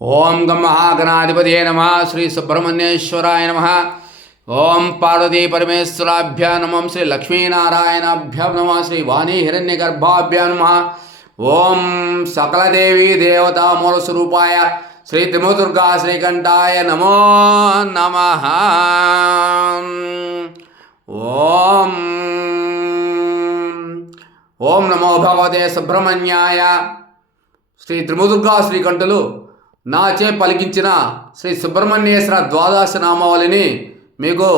ఓం గం మహాగణాధిపతియే నమ శ్రీ సుబ్రహ్మణ్యేశ్వరాయ నమ. ఓం పార్వతీ పరమేశ్వరాభ్యా నమం శ్రీ లక్ష్మీనారాయణాభ్యాం నమ శ్రీ వాణీ హిరణ్య హిరణ్యగర్భాభ్యా నమ. ఓం సకలదేవీ దేవతా మూలస్వరూపాయ శ్రీ త్రిమదుర్గా శ్రీకంఠాయ నమో నమ. ఓం ఓం నమో భగవతే సుబ్రహ్మణ్యాయ శ్రీ త్రిమదుర్గా శ్రీకంఠులు. నాచే పలికించిన శ్రీ సుబ్రహ్మణ్యేశ్వర ద్వాదశ నామావళిని మీకు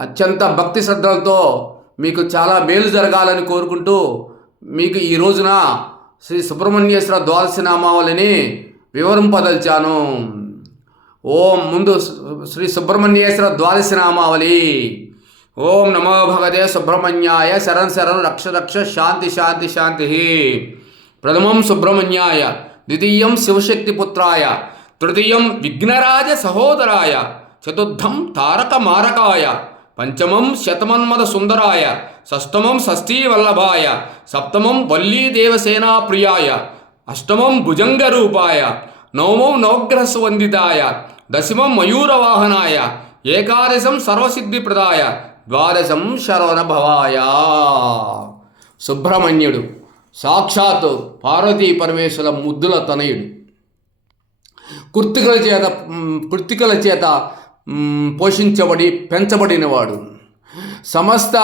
అత్యంత భక్తి శ్రద్ధలతో మీకు చాలా మేలు జరగాలని కోరుకుంటూ మీకు ఈ రోజున శ్రీ సుబ్రహ్మణ్యేశ్వర ద్వాదశ నామావళిని వివరింపదలిచాను. ఓం ముందు శ్రీ సుబ్రహ్మణ్యేశ్వర ద్వాదశ నామావళి. ఓం నమో భగవతే సుబ్రహ్మణ్యాయ శరణ్ శరణ్ రక్ష రక్ష శాంతి శాంతి శాంతి. ప్రథమం సుబ్రహ్మణ్యాయ. ద్వితీయం శివశక్తిపుత్రాయ తృతీయం విఘ్నరాజ సహోదరాయ చతుర్థం తారక మారకాయ పంచమం శతమన్మద సుందరాయ షష్టమం షష్ఠీవల్లభాయ సప్తమం వల్లీదేవసేనా ప్రియాయ అష్టమం భుజంగరూపాయ నవమం నవగ్రహస్వందితాయ దశమం మయూరవాహనాయ ఏకాదశం సర్వసిద్ధిప్రదాయ ద్వాదశం శరవణభవాయ సుబ్రహ్మణ్యుడు సాక్షాత్ పార్వతీ పరమేశ్వర ముద్దుల తనయుడు. కృత్తికల చేత మ్, కృత్తికల చేత పోషించబడి పెంచబడినవాడు. సమస్త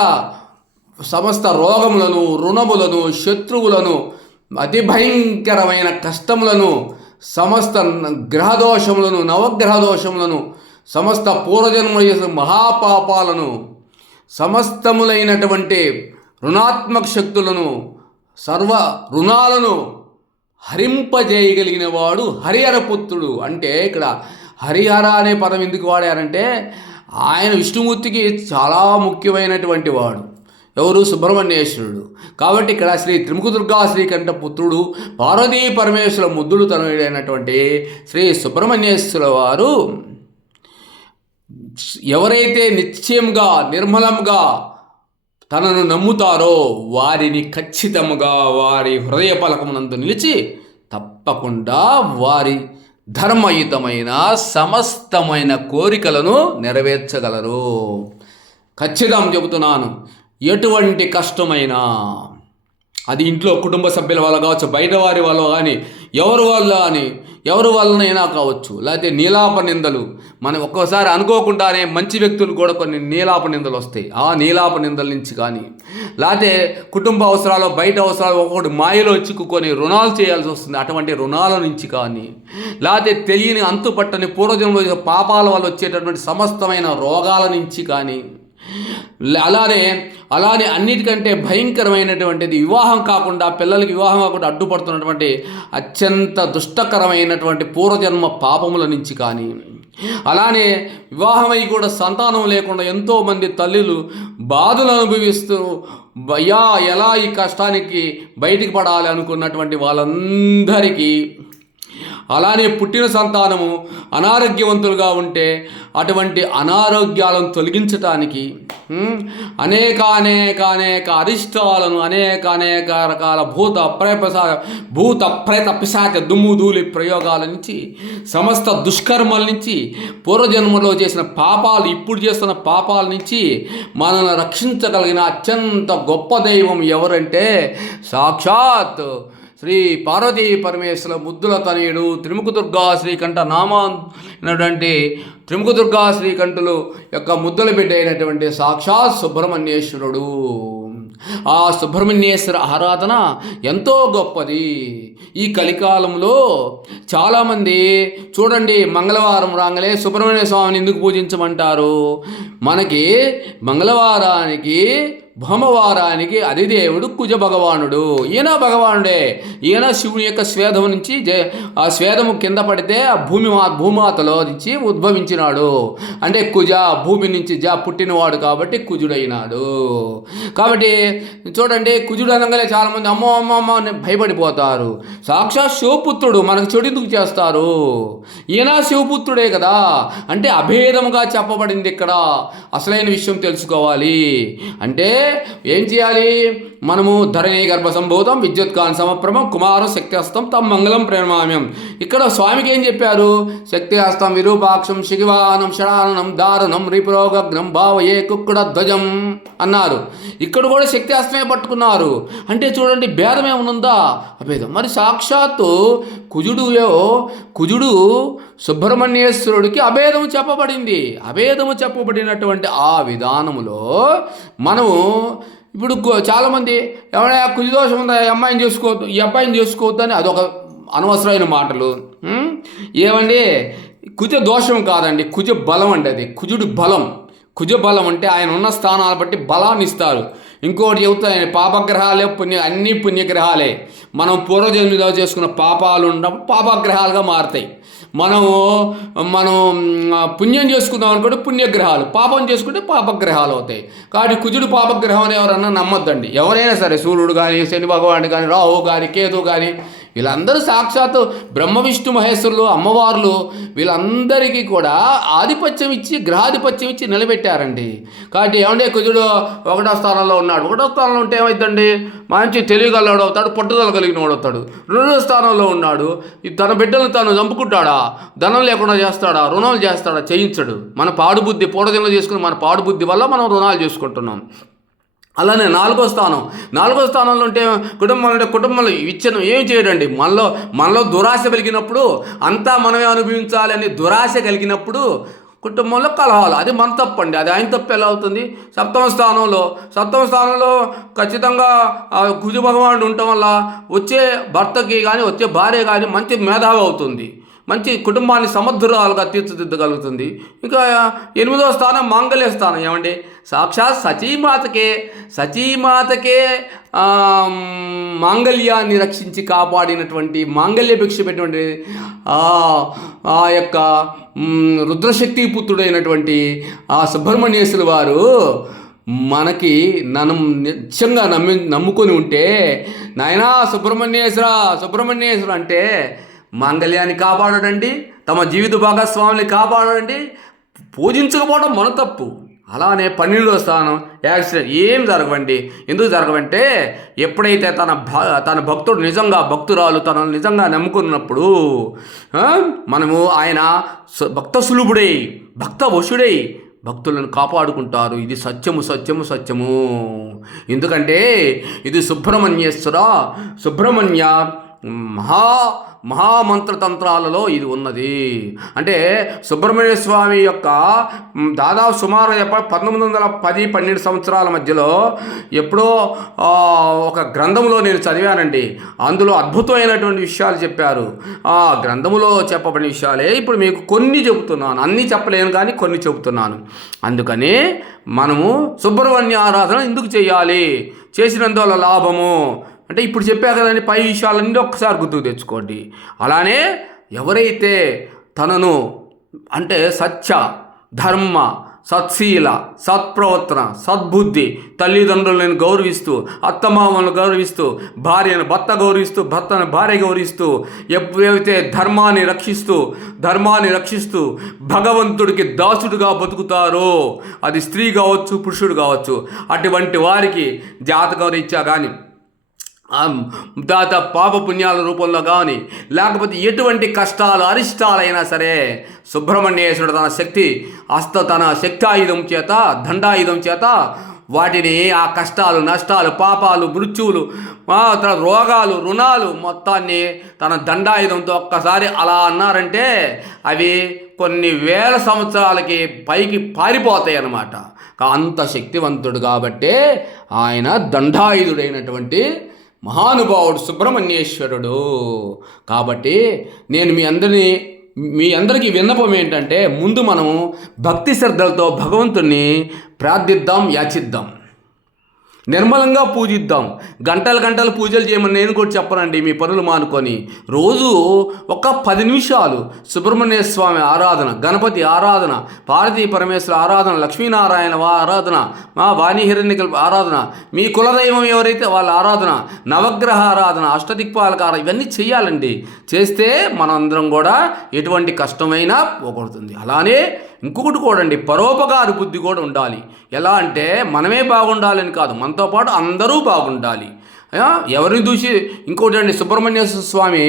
సమస్త రోగములను రుణములను శత్రువులను అతి భయంకరమైన కష్టములను సమస్త గ్రహదోషములను నవగ్రహ దోషములను సమస్త పూర్వజన్మ చేసిన మహాపాపాలను సమస్తములైనటువంటి రుణాత్మక శక్తులను సర్వ రుణాలను హరింపజేయగలిగిన వాడు హరిహరపుత్రుడు అంటే ఇక్కడ హరిహర అనే పదం ఎందుకు వాడారంటే ఆయన విష్ణుమూర్తికి చాలా ముఖ్యమైనటువంటి వాడు. ఎవరు? సుబ్రహ్మణ్యేశ్వరుడు. కాబట్టి ఇక్కడ శ్రీ త్రిముఖదుర్గా శ్రీకంఠ పుత్రుడు పార్వతీ పరమేశ్వర ముద్దుడు తనయుడైనటువంటి శ్రీ సుబ్రహ్మణ్యేశ్వర వారు ఎవరైతే నిశ్చయంగా నిర్మలంగా తనను నమ్ముతారో వారిని ఖచ్చితముగా వారి హృదయ పలకమునందు నిలిచి తప్పకుండా వారి ధర్మయుతమైన సమస్తమైన కోరికలను నెరవేర్చగలరు. ఖచ్చితం చెబుతున్నాను ఎటువంటి కష్టమైనా అది ఇంట్లో కుటుంబ సభ్యుల వల్ల కావచ్చు బయట వారి వల్ల కానీ ఎవరి వల్ల అని ఎవరి వల్లనైనా కావచ్చు. లేకపోతే నీలాప నిందలు మనం ఒక్కోసారి అనుకోకుండానే మంచి వ్యక్తులు కూడా కొన్ని నీలాప నిందలు వస్తాయి. ఆ నీలాప నిందల నుంచి కానీ లేకపోతే కుటుంబ అవసరాలు బయట అవసరాలు ఒక్కొక్కటి మాయలో చిక్కుకొని రుణాలు చేయాల్సి వస్తుంది. అటువంటి రుణాల నుంచి కానీ లేకపోతే తెలియని అంతుపట్టని పూర్వజన్మ పాపాల వల్ల వచ్చేటటువంటి సమస్తమైన రోగాల నుంచి కానీ అలానే అలానే అన్నిటికంటే భయంకరమైనటువంటిది వివాహం కాకుండా పిల్లలకి వివాహం కాకుండా అడ్డుపడుతున్నటువంటి అత్యంత దుష్టకరమైనటువంటి పూర్వజన్మ పాపముల నుంచి కానీ అలానే వివాహమై కూడా సంతానం లేకుండా ఎంతోమంది తల్లులు బాధలు అనుభవిస్తూ భయా ఎలా ఈ కష్టానికి బయటికి పడాలి అనుకున్నటువంటి వాళ్ళందరికీ అలానే పుట్టిన సంతానము అనారోగ్యవంతులుగా ఉంటే అటువంటి అనారోగ్యాలను తొలగించటానికి అనేక అనేక అనేక అరిష్టాలను అనేక అనేక రకాల భూత ప్రేపసా భూత ప్రేత పిశాచ దుమ్ము ధూళి ప్రయోగాల నుంచి సమస్త దుష్కర్మల నుంచి పూర్వజన్మలో చేసిన పాపాలు ఇప్పుడు చేస్తున్న పాపాల నుంచి మనల్ని రక్షించగలిగిన అత్యంత గొప్ప దైవం ఎవరంటే సాక్షాత్ శ్రీ పార్వతీ పరమేశ్వర ముద్దుల తనయుడు త్రిముఖ దుర్గా శ్రీకంఠ నామైనటువంటి త్రిముఖ దుర్గా శ్రీకంఠులు యొక్క ముద్దుల బిడ్డ అయినటువంటి సాక్షాత్ సుబ్రహ్మణ్యేశ్వరుడు. ఆ సుబ్రహ్మణ్యేశ్వర ఆరాధన ఎంతో గొప్పది. ఈ కలికాలంలో చాలామంది చూడండి మంగళవారం రాగానే సుబ్రహ్మణ్య స్వామిని ఎందుకు పూజించమంటారు? మనకి మంగళవారానికి భౌమవారానికి అధిదేవుడు కుజ భగవానుడు ఈయన భగవానుడే. ఈయన శివుని యొక్క స్వేదము నుంచి జ- ఆ స్వేదము కింద పడితే ఆ భూమి మా భూమాతలో నుంచి ఉద్భవించినాడు. అంటే కుజ భూమి నుంచి జ పుట్టినవాడు కాబట్టి కుజుడైనాడు. కాబట్టి చూడండి కుజుడు అనగానే చాలామంది అమ్మో అమ్మ అమ్మ అని భయపడిపోతారు. సాక్షాత్ శివపుత్రుడు మనకు చెడుందుకు చేస్తారు? ఈయన శివపుత్రుడే కదా. అంటే అభేదముగా చెప్పబడింది ఇక్కడ. అసలైన విషయం తెలుసుకోవాలి. అంటే ఏం చేయాలి? మనము ధరణి గర్భ సంభూతం విద్యుత్కాన్ సమప్రమం కుమారం శక్తి హస్తం తమ్ మంగళం ప్రేమామ్యం ఇక్కడ స్వామికి ఏం చెప్పారు? శక్తి హస్తం విరూపాక్షం శిగివాహనం షడానం దారుణం రిపురోగగ్నం భావయే కుక్కుడ ధ్వజం అన్నారు. ఇక్కడ కూడా శక్తి హస్తమే పట్టుకున్నారు. అంటే చూడండి భేదం ఏమనుందా అభేదం. మరి సాక్షాత్తు కుజుడు కుజుడు సుబ్రహ్మణ్యేశ్వరుడికి అభేదము చెప్పబడింది. అభేదము చెప్పబడినటువంటి ఆ విధానములో మనము ఇప్పుడు చాలామంది ఎవరైనా కుజదోషం ఉందా? ఈ అమ్మాయిని చేసుకోవద్దు ఈ అబ్బాయిని చేసుకోవద్దు అని అదొక అనవసరమైన మాటలు. ఏమండి? కుజ దోషం కాదండి కుజ బలం అండి అది. కుజుడు బలం. కుజ బలం అంటే ఆయన ఉన్న స్థానాలు బట్టి బలాన్ని ఇస్తారు. ఇంకోటి చెబుతాయని పాపగ్రహాలే పుణ్య అన్ని పుణ్యగ్రహాలే. మనం పూర్వజన్మలో చేసుకున్న పాపాలు ఉండడం పాపగ్రహాలుగా మారుతాయి. మనము మనం పుణ్యం చేసుకుందాం అనుకుంటే పుణ్యగ్రహాలు. పాపం చేసుకుంటే పాపగ్రహాలు అవుతాయి. కాబట్టి కుజుడు పాపగ్రహం అని ఎవరన్నా నమ్మొద్దండి. ఎవరైనా సరే సూర్యుడు కానీ శని భగవానుడు కానీ రాహు కానీ కేతు కానీ వీళ్ళందరూ సాక్షాత్తు బ్రహ్మ విష్ణు మహేశ్వరులు అమ్మవార్లు వీళ్ళందరికీ కూడా ఆధిపత్యం ఇచ్చి గ్రహాధిపత్యం ఇచ్చి నిలబెట్టారండి. కాబట్టి ఏమంటే కుజుడు ఒకటో స్థానంలో ఉన్నాడు. ఒకటో స్థానంలో ఉంటే ఏమైందండి మంచి తెలియగలవాడు అవుతాడు పట్టుదల కలిగిన వాడు అవుతాడు. రెండో స్థానంలో ఉన్నాడు. తన బిడ్డలను తాను చంపుకుంటాడా? ధనం లేకుండా చేస్తాడా? రుణాలు చేస్తాడా? చేయించడు. మన పాడుబుద్ధి పూర్వజన్మలో చేసుకుని మన పాడుబుద్ధి వల్ల మనం రుణాలు చేసుకుంటున్నాం. అలానే నాలుగో స్థానం. నాలుగో స్థానంలో ఉంటే కుటుంబంలో ఉంటే కుటుంబంలో ఇచ్చను ఏం చేయడండి? మనలో మనలో దురాశ కలిగినప్పుడు అంతా మనమే అనుభవించాలి అని దురాశ కలిగినప్పుడు కుటుంబంలో కలహాలు. అది మన తప్పండి. అది ఆయన తప్పు ఎలా అవుతుంది? సప్తమ స్థానంలో. సప్తమ స్థానంలో ఖచ్చితంగా కుజు భగవానుడు ఉండటం వల్ల వచ్చే భర్తకి కానీ వచ్చే భార్య కానీ మంచి మేధావి అవుతుంది. మంచి కుటుంబాన్ని సమర్థురాలుగా తీర్చిదిద్దగలుగుతుంది. ఇంకా ఎనిమిదో స్థానం మాంగళ్య స్థానం. ఏమండి? సాక్షాత్ సచీమాతకే సచీమాతకే ఆ, మాంగళ్యాన్ని రక్షించి కాపాడినటువంటి మాంగళ్య భిక్ష పెట్టినటువంటి ఆ ఆ యొక్క రుద్రశక్తి పుత్రుడైనటువంటి ఆ సుబ్రహ్మణ్యేశ్వరు వారు మనకి నన్ను నిత్యంగా నమ్మి నమ్ముకొని ఉంటే నాయనా సుబ్రహ్మణ్యేశ్వర సుబ్రహ్మణ్యేశ్వర అంటే మాంగళ్యాన్ని కాపాడడండి తమ జీవిత భాగస్వామిని కాపాడడండి పూజించకపోవడం మన తప్పు. అలానే పన్నెండో స్థానం యాక్సిడెంట్. ఏం జరగవండి? ఎందుకు జరగవంటే ఎప్పుడైతే తన భ తన భక్తుడు నిజంగా భక్తురాలు తనను నిజంగా నమ్ముకున్నప్పుడు మనము ఆయన భక్త సులుభుడై భక్త వశుడై భక్తులను కాపాడుకుంటారు. ఇది సత్యము సత్యము సత్యము. ఎందుకంటే ఇది సుబ్రహ్మణ్యేశ్వర సుబ్రహ్మణ్య మహా మహామంత్రతంత్రాలలో ఇది ఉన్నది. అంటే సుబ్రహ్మణ్య స్వామి యొక్క దాదాపు సుమారు ఎప్ప- పంతొమ్మిది వందల పది పన్నెండు సంవత్సరాల మధ్యలో ఎప్పుడో ఒక గ్రంథంలో నేను చదివానండి. అందులో అద్భుతమైనటువంటి విషయాలు చెప్పారు. ఆ గ్రంథములో చెప్పబడిన విషయాలే ఇప్పుడు మీకు కొన్ని చెబుతున్నాను. అన్నీ చెప్పలేను కానీ కొన్ని చెబుతున్నాను. అందుకని మనము సుబ్రహ్మణ్య ఆరాధన ఎందుకు చేయాలి? చేసినందువల్ల లాభము. అంటే ఇప్పుడు చెప్పా కదండి పై విషయాలన్నీ ఒక్కసారి గుర్తుకు తెచ్చుకోండి. అలానే ఎవరైతే తనను అంటే సత్య ధర్మ సత్శీల సత్ప్రవర్తన సద్బుద్ధి తల్లిదండ్రులను గౌరవిస్తూ అత్తమామలను గౌరవిస్తూ భార్యను భర్త గౌరవిస్తూ భర్తను భార్య గౌరవిస్తూ ఎప్పుడైతే ధర్మాన్ని రక్షిస్తూ ధర్మాన్ని రక్షిస్తూ భగవంతుడికి దాసుడుగా బతుకుతారో అది స్త్రీ కావచ్చు పురుషుడు కావచ్చు అటువంటి వారికి జాతక రీత్యా కానీ దాత పాప పుణ్యాల రూపంలో కానీ లేకపోతే ఎటువంటి కష్టాలు అరిష్టాలైనా సరే సుబ్రహ్మణ్యేశ్వరుడు తన శక్తి హస్త తన శక్తాయుధం చేత దండాయుధం చేత వాటిని ఆ కష్టాలు నష్టాలు పాపాలు మృత్యువులు రోగాలు రుణాలు మొత్తాన్ని తన దండాయుధంతో ఒక్కసారి అలా అన్నారంటే అవి కొన్ని వేల సంవత్సరాలకి పైకి పారిపోతాయి అన్నమాట. అంత శక్తివంతుడు కాబట్టే ఆయన దండాయుధుడైనటువంటి మహానుభావుడు సుబ్రహ్మణ్యేశ్వరుడు. కాబట్టి నేను మీ అందరినీ మీ అందరికీ విన్నపం ఏంటంటే ముందు మనము భక్తి శ్రద్ధలతో భగవంతుణ్ణి ప్రార్థిద్దాం యాచిద్దాం. నిర్మలంగా పూజిద్దాం. గంటలు గంటలు పూజలు చేయమని నేను కూడా చెప్పనండి మీ పనులు మానుకొని. రోజు ఒక పది నిమిషాలు సుబ్రహ్మణ్య స్వామి ఆరాధన గణపతి ఆరాధన పార్వతీ పరమేశ్వర ఆరాధన లక్ష్మీనారాయణ వా ఆరాధన మా వాణి హిరణ్యకల్ ఆరాధన మీ కులదైవం ఎవరైతే వాళ్ళ ఆరాధన నవగ్రహ ఆరాధన అష్టదిక్పాలక ఆరాధన ఇవన్నీ చేయాలండి. చేస్తే మనందరం కూడా ఎటువంటి కష్టమైనా పోగొడుతుంది. అలానే ఇంకొకటి కూడా అండి పరోపకార బుద్ధి కూడా ఉండాలి. ఎలా అంటే మనమే బాగుండాలని కాదు మనతో పాటు అందరూ బాగుండాలి. ఎవరిని చూసి ఇంకోటి అండి సుబ్రహ్మణ్యేశ్వర స్వామి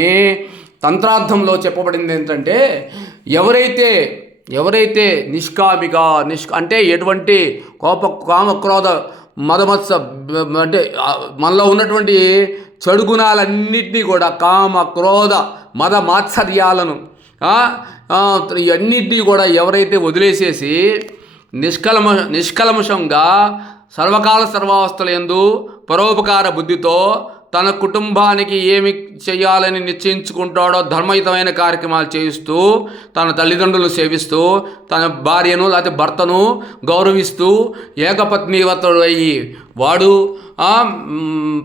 తంత్రార్థంలో చెప్పబడింది ఏంటంటే ఎవరైతే ఎవరైతే నిష్కామిగా నిష్క అంటే ఎటువంటి కోప కామక్రోధ మదమత్స అంటే మనలో ఉన్నటువంటి చెడు గుణాలన్నింటినీ కూడా కామ క్రోధ మద మాత్సర్యాలను ఇవన్నిటినీ కూడా ఎవరైతే వదిలేసేసి నిష్కలమ నిష్కల్మషంగా సర్వకాల సర్వావస్థలయందు పరోపకార బుద్ధితో తన కుటుంబానికి ఏమి చేయాలని నిశ్చయించుకుంటాడో ధర్మయుతమైన కార్యక్రమాలు చేయిస్తూ తన తల్లిదండ్రులను సేవిస్తూ తన భార్యను లేకపోతే భర్తను గౌరవిస్తూ ఏకపత్నివతుడు అయ్యి వాడు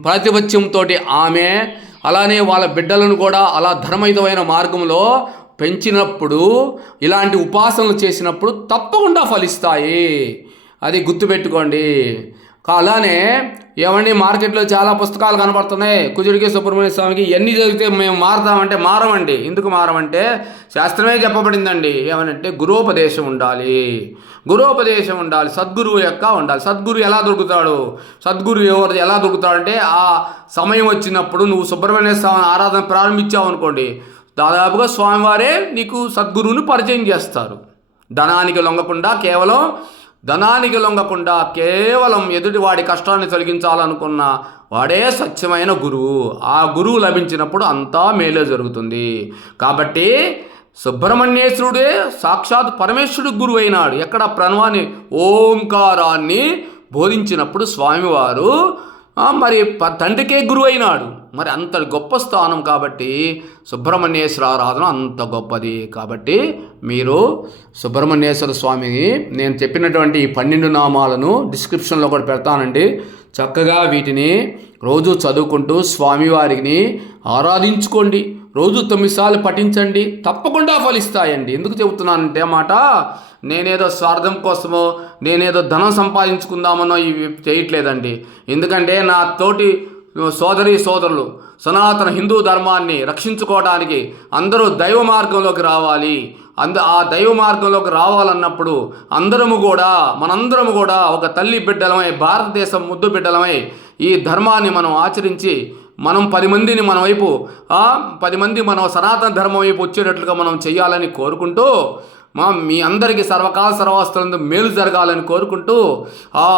ప్రాతిపత్యంతో ఆమె అలానే వాళ్ళ బిడ్డలను కూడా అలా ధర్మయుతమైన మార్గంలో పెంచినప్పుడు ఇలాంటి ఉపాసనలు చేసినప్పుడు తప్పకుండా ఫలిస్తాయి. అది గుర్తుపెట్టుకోండి. అలానే ఏమండి మార్కెట్లో చాలా పుస్తకాలు కనబడుతున్నాయి. కుజుడికి సుబ్రహ్మణ్య స్వామికి ఎన్ని జరిగితే మేము మారుతామంటే మారమండి. ఎందుకు మారమంటే శాస్త్రమే చెప్పబడిందండి. ఏమనంటే గురోపదేశం ఉండాలి. గురోపదేశం ఉండాలి. సద్గురువు యొక్క ఉండాలి. సద్గురు ఎలా దొరుకుతాడు? సద్గురు ఎవరు ఎలా దొరుకుతాడంటే ఆ సమయం వచ్చినప్పుడు నువ్వు సుబ్రహ్మణ్య స్వామి ఆరాధన ప్రారంభించావు అనుకోండి దాదాపుగా స్వామివారే నీకు సద్గురువుని పరిచయం చేస్తారు. ధనానికి లొంగకుండా కేవలం ధనానికి లొంగకుండా కేవలం ఎదుటి వాడి కష్టాన్ని తొలగించాలనుకున్న వాడే సత్యమైన గురువు. ఆ గురువు లభించినప్పుడు అంతా మేలే జరుగుతుంది. కాబట్టి సుబ్రహ్మణ్యేశ్వరుడే సాక్షాత్ పరమేశ్వరుడు గురువు అయినాడు. ఎక్కడ ప్రణవాన్ని ఓంకారాన్ని బోధించినప్పుడు స్వామివారు మరి తండ్రికే గురువు అయినాడు. మరి అంత గొప్ప స్థానం కాబట్టి సుబ్రహ్మణ్యేశ్వర ఆరాధన అంత గొప్పది. కాబట్టి మీరు సుబ్రహ్మణ్యేశ్వర స్వామిని నేను చెప్పినటువంటి ఈ పన్నెండు నామాలను డిస్క్రిప్షన్లో కూడా పెడతానండి. చక్కగా వీటిని రోజు చదువుకుంటూ స్వామివారిని ఆరాధించుకోండి. రోజు తొమ్మిది సార్లు పఠించండి. తప్పకుండా ఫలిస్తాయండి. ఎందుకు చెబుతున్నానంటే ఆ మాట నేనేదో స్వార్థం కోసమో నేనేదో ధనం సంపాదించుకుందామనో ఇవి చేయట్లేదండి. ఎందుకంటే నా తోటి సోదరి సోదరులు సనాతన హిందూ ధర్మాన్ని రక్షించుకోవడానికి అందరూ దైవ మార్గంలోకి రావాలి. అంద ఆ దైవ మార్గంలోకి రావాలన్నప్పుడు అందరము కూడా మనందరము కూడా ఒక తల్లి బిడ్డలమై భారతదేశం ముద్దు బిడ్డలమై ఈ ధర్మాన్ని మనం ఆచరించి మనం పది మందిని మన వైపు పది మంది మనం సనాతన ధర్మం వైపు వచ్చేటట్లుగా మనం చేయాలని కోరుకుంటూ మా మీ అందరికీ సర్వకాల సర్వాస్తులందు మేలు జరగాలని కోరుకుంటూ ఆ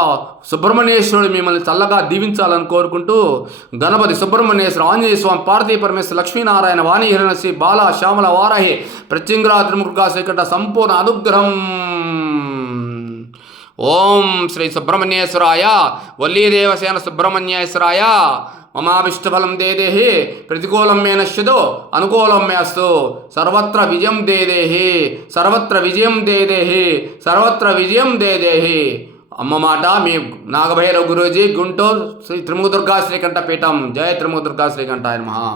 సుబ్రహ్మణ్యేశ్వరుడు మిమ్మల్ని చల్లగా దీవించాలని కోరుకుంటూ గణపతి సుబ్రహ్మణ్యేశ్వర ఆంజనేయ స్వామి పార్వతీ పరమేశ్వర లక్ష్మీనారాయణ వాణి హిరణశ్రీ బాల శ్యామల వారాహి ప్రత్యంగ్రా త్రిముఖ శ్రీకట సంపూర్ణ అనుగ్రహం. ఓం శ్రీ సుబ్రహ్మణ్యేశ్వరాయ వల్లీదేవసేన సుబ్రహ్మణ్యేశ్వరాయ మమాభిష్టఫలం దేదేహి ప్రతికూలం మే నశ్యదో అనుకూలం మేస్తు సర్వత్ర విజయం దేదేహి సర్వత్ర విజయం దేదేహి సర్వత్ర విజయం దేదేహి. అమ్మ మాట మీ నాగభైరవ గురూజీ గుంటూరు శ్రీ త్రిముఖ దుర్గా శ్రీకంఠ పీఠం జయ త్రిముఖ దుర్గా శ్రీకంఠాయ మహా